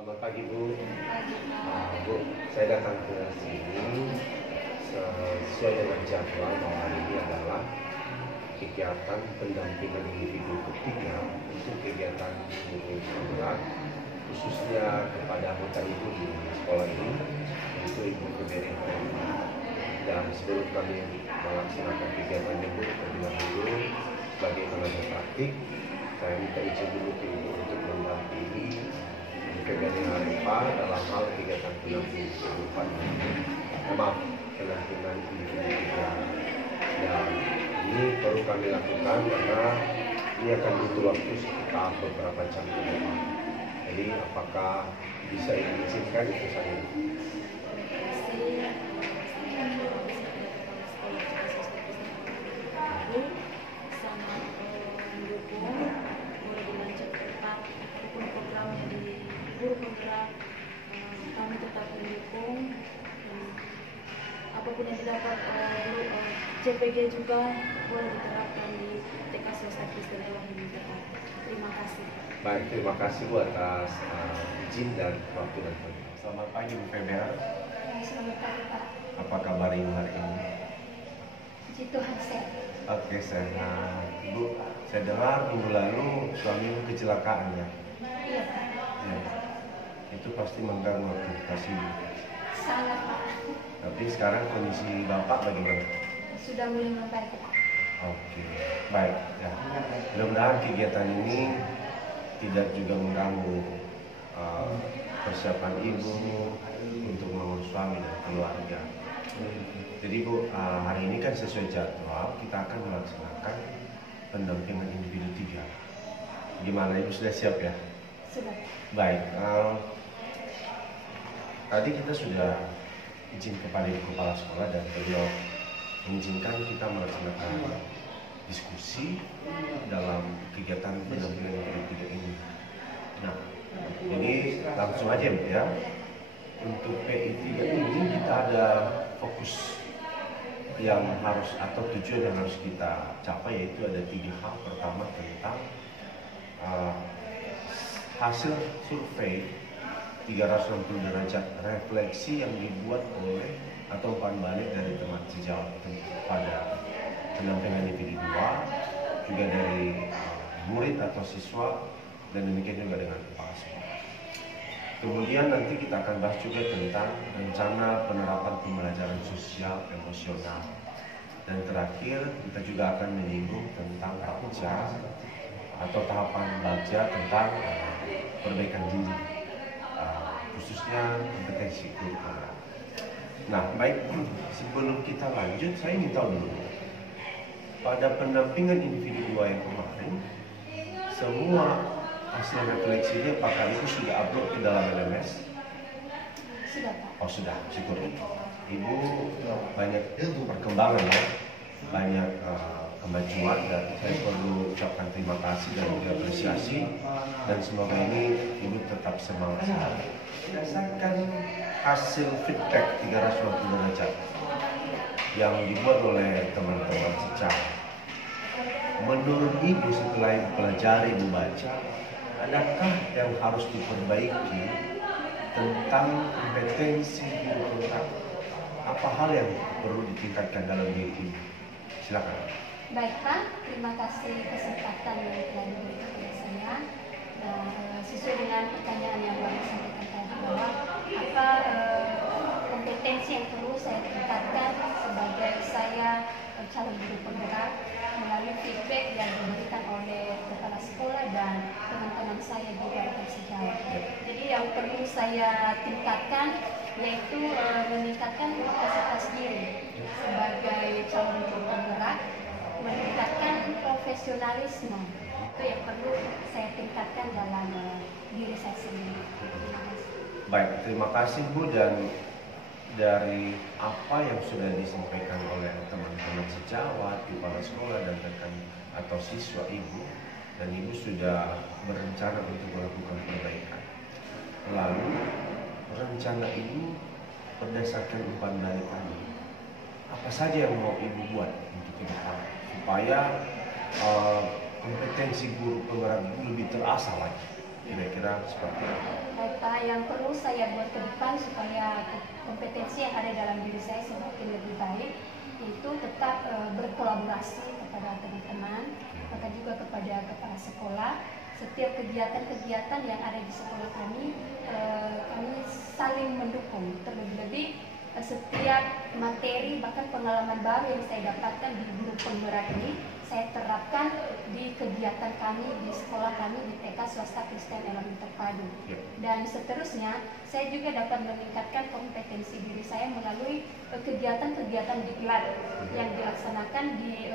Selamat pagi Bu. Bu, saya datang ke sini sesuai dengan jadwal bahwa hari ini adalah kegiatan pendampingan individu ketiga untuk kegiatan guru penggerak khususnya kepada anggota ibu di sekolah ini, yaitu Ibu Kebiri. Dan sebelum kami melaksanakan kegiatan ibu terlebih dahulu sebagai tenaga praktik, saya minta izin dulu ke ibu untuk mendampingi kegiatan Arifa dalam hal kegiatan pendampingan kehidupan pendampingan individu ketiga. Dan ini perlu kami lakukan karena ini akan butuh waktu sekitar beberapa jam ke depan. Jadi apakah bisa diizinkan itu saja? Sangat mendukung mulai dilanjutkan apapun programnya di guru penggerak, kami tetap mendukung apapun yang didapat CPG juga boleh diterapkan di TK Swasta Kristen Elah ini. Terima kasih. Baik, terima kasih Bu atas izin dan waktu dan tempat. Selamat pagi Bu Feber. Selamat pagi Pak. Apa kabar Ibu hari ini? Puji Tuhan sehat. Oke, sehat. Bu, saya dengar minggu lalu suami Ibu kecelakaan ya? Iya Pak. Ya. Itu pasti mengganggu aktivitas Ibu. Sangat Pak. Tapi sekarang kondisi Bapak bagaimana? Sudah mulai membaik Pak. Oke, baik. Ya. Mudah-mudahan kegiatan ini tidak juga mengganggu persiapan Ibu untuk mengurus suami dan keluarga. Jadi Bu, hari ini kan sesuai jadwal kita akan melaksanakan pendampingan individu 3. Gimana Ibu sudah siap ya? Sudah. Baik. Tadi kita sudah izin kepada Ibu Kepala Sekolah dan beliau mengizinkan kita melaksanakan diskusi dalam kegiatan pendampingan individu 3 ini. Nah, jadi langsung aja Bu ya. Untuk PI 3 ini kita ada fokus yang harus atau tujuan yang harus kita capai, yaitu ada 3 hal. Pertama tentang hasil survei 360 derajat refleksi yang dibuat oleh atau umpan balik dari teman sejawat pada pendampingan individu 2, juga dari murid atau siswa, dan demikian juga dengan kepala sekolah. Kemudian nanti kita akan bahas juga tentang rencana penerapan pembelajaran sosial emosional. Dan terakhir kita juga akan menyinggung tentang bakja atau tahapan bakja tentang perbaikan diri, khususnya kompetensi guru. Nah baik, sebelum kita lanjut saya ingin tahu dulu, pada pendampingan individu 2 yang kemarin, semua hasil refleksinya apakah itu sudah upload ke dalam LMS? Sudah Pak. Oh sudah, syukur. Ibu banyak perkembangan ya, banyak kemajuan, dan saya perlu ucapkan terima kasih dan juga apresiasi, dan semoga ini Ibu tetap semangat. Berdasarkan hasil feedback 360 derajat yang dibuat oleh teman-teman sejawat, menurut Ibu setelah Ibu pelajari membaca, adakah yang harus diperbaiki tentang kompetensi guru penggerak? Apa hal yang perlu ditingkatkan dalam diri Ibu? Silakan. Baik Pak, terima kasih kesempatan yang telah diberikan kepada saya. Sesuai dengan pertanyaan yang Bapak sampaikan tadi, bahwa apa kompetensi yang perlu saya tingkatkan sebagai saya calon guru penggerak melalui feedback yang diberikan oleh kepala sekolah dan teman-teman saya di Badan Sejawat. Jadi yang perlu saya tingkatkan yaitu meningkatkan kapasitas diri sebagai calon guru penggerak, meningkatkan profesionalisme. Itu yang perlu saya tingkatkan dalam diri saya sendiri. Terima kasih. Baik, terima kasih Bu. Dan dari apa yang sudah disampaikan oleh teman-teman sejawat, kepala sekolah dan rekan atau siswa Ibu, dan Ibu sudah berencana untuk melakukan perbaikan. Lalu rencana Ibu berdasarkan umpan balik tadi, apa saja yang mau Ibu buat untuk ke depan supaya kompetensi guru penggerak itu lebih terasa lagi? Kira-kira seperti apa? Baik Pak, yang perlu saya buat ke depan supaya kompetensi yang ada dalam diri saya semakin lebih baik, itu tetap berkolaborasi kepada teman-teman, maka juga kepada kepala sekolah. Setiap kegiatan-kegiatan yang ada di sekolah kami, kami saling mendukung. Terlebih-lebih setiap materi bahkan pengalaman baru yang saya dapatkan di guru penggerak ini, saya terapkan di kegiatan kami di sekolah kami di TK Swasta Kristen Elemen Terpadu. Dan seterusnya, saya juga dapat meningkatkan kompetensi diri saya melalui kegiatan-kegiatan diklat yang dilaksanakan di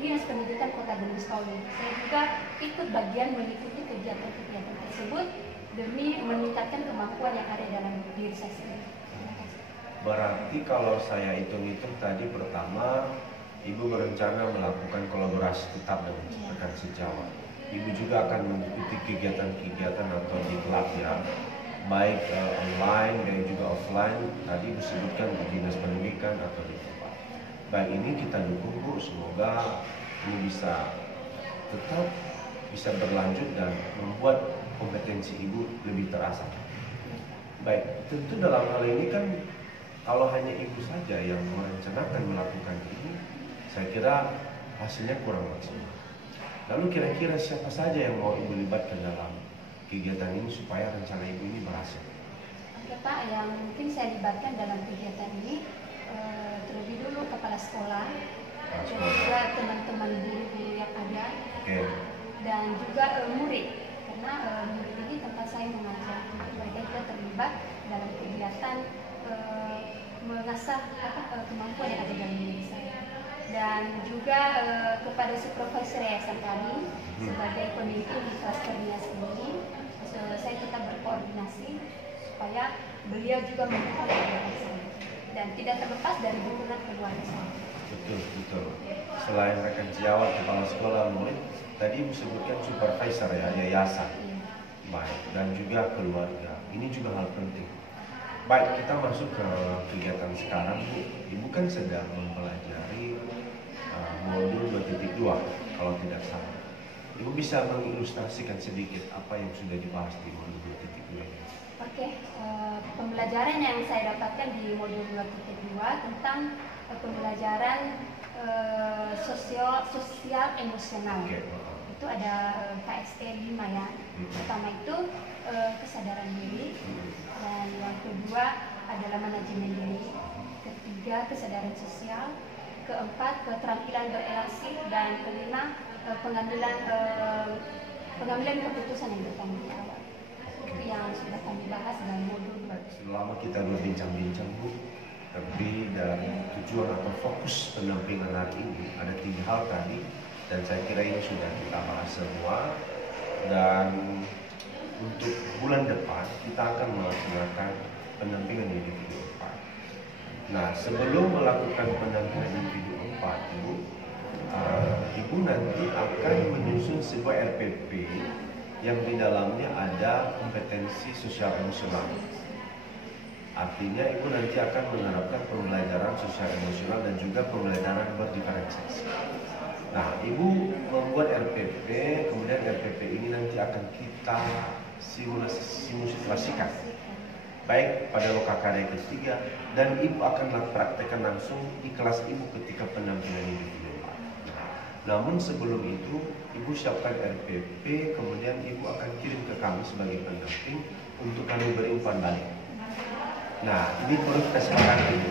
Dinas Pendidikan Kota Gunung Sitoli. Saya juga ikut bagian mengikuti kegiatan-kegiatan tersebut demi meningkatkan kemampuan yang ada dalam diri saya sendiri. Berarti kalau saya hitung-hitung tadi, pertama Ibu berencana melakukan kolaborasi tetap dengan rekan sejawat. Ibu juga akan mengikuti kegiatan-kegiatan atau diklat ya, baik online dan juga offline. Tadi Ibu sebutkan di Dinas Pendidikan atau di tempat. Baik, ini kita dukung Bu, semoga ini bisa tetap bisa berlanjut dan membuat kompetensi Ibu lebih terasa. Baik, tentu dalam hal ini kan kalau hanya Ibu saja yang merencanakan melakukan ini, saya kira hasilnya kurang maksimal. Lalu kira-kira siapa saja yang mau Ibu libatkan dalam kegiatan ini supaya rencana Ibu ini berhasil? Oke Pak, yang mungkin saya libatkan dalam kegiatan ini terlebih dulu kepala sekolah, dan juga teman-teman guru yang ada, dan juga murid, karena murid ini tempat saya mengajar. Mereka juga terlibat dalam kegiatan mengasah kemampuan yang ada dalam diri saya. Dan juga kepada supervisor yayasan kami sebagai pemimpin di klaster dinas ini, saya tetap berkoordinasi supaya beliau juga mendukung kegiatan saya dan tidak terlepas dari dukungan keluarga saya. Betul. Selain rekan sejawat, kepala sekolah, murid, tadi Ibu sebutkan supervisor ya, yayasan. Baik, dan juga keluarga. Ini juga hal penting. Baik, kita masuk ke kegiatan sekarang Bu. Ibu kan sedang mempelajari modul 2.2 kalau tidak salah. Ibu bisa mengilustrasikan sedikit apa yang sudah dibahas di modul 2.2 ini? Oke, pembelajaran yang saya dapatkan di modul 2.2 tentang pembelajaran sosial emosional. Itu ada KSE 5 ya. Pertama itu kesadaran diri, dan yang kedua adalah manajemen diri, ketiga kesadaran sosial, keempat keterampilan berelasi, dan kelima pengambilan keputusan yang bertanggung jawab. Itu yang sudah kami bahas dalam modul. Selama kita berbincang-bincang Bu, lebih dari tujuan atau fokus pendampingan hari ini ada 3 hal tadi, dan saya kira ini sudah kita bahas semua. Dan untuk bulan depan kita akan melaksanakan pendampingan individu 4. Nah, sebelum melakukan pendampingan individu 4, Ibu nanti akan menyusun sebuah RPP yang di dalamnya ada kompetensi sosial emosional. Artinya Ibu nanti akan menerapkan pembelajaran sosial emosional dan juga pembelajaran berdiferensiasi. Nah, Ibu membuat RPP, kemudian RPP ini nanti akan kita simulasikan baik pada LKKD ketiga, dan Ibu akan praktekkan langsung di kelas Ibu ketika pendampingan individu. Namun sebelum itu Ibu siapkan RPP, kemudian Ibu akan kirim ke kami sebagai pendamping untuk kami beri umpan balik. Nah, ini perlu kita sepakati Ibu.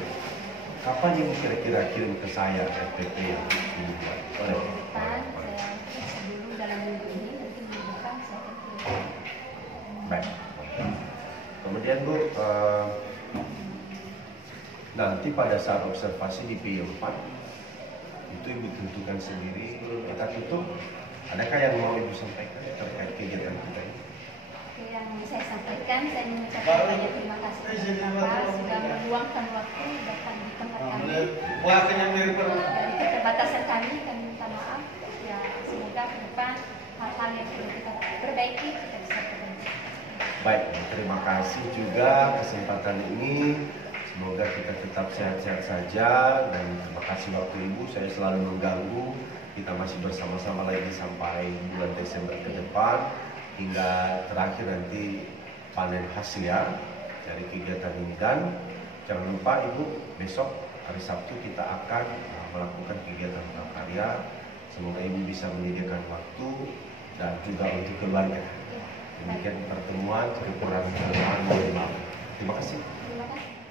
Kapan Ibu kira-kira kirim ke saya RPP yang Ibu buat? Saya sebelum dalam minggu ini, nanti minggu depan saya akan kirim. Baik. Kemudian Bu, nanti pada saat observasi di P4 itu Ibu tentukan sendiri. Kita tutup. Adakah yang mau Ibu sampaikan terkait kegiatan kita ini? Yang saya sampaikan, saya mengucapkan banyak terima kasih kepada Bapak sudah meluangkan waktu datang di tempat kami. Dari keterbatasan kami minta maaf. Ya, semoga ke depan hal-hal yang perlu kita perbaiki kita bisa perbaiki. Baik, terima kasih juga kesempatan ini. Semoga kita tetap sehat-sehat saja, dan terima kasih waktu Ibu. Saya selalu mengganggu. Kita masih bersama-sama lagi sampai bulan Desember ke depan. hingga terakhir nanti panen hasil dari kegiatan ini. Dan jangan lupa Ibu, besok hari Sabtu kita akan melakukan kegiatan prakarya. Semoga Ibu bisa menyediakan waktu dan juga untuk keluarga. Demikian pertemuan kekurangan mohon maaf. Terima kasih. Terima kasih.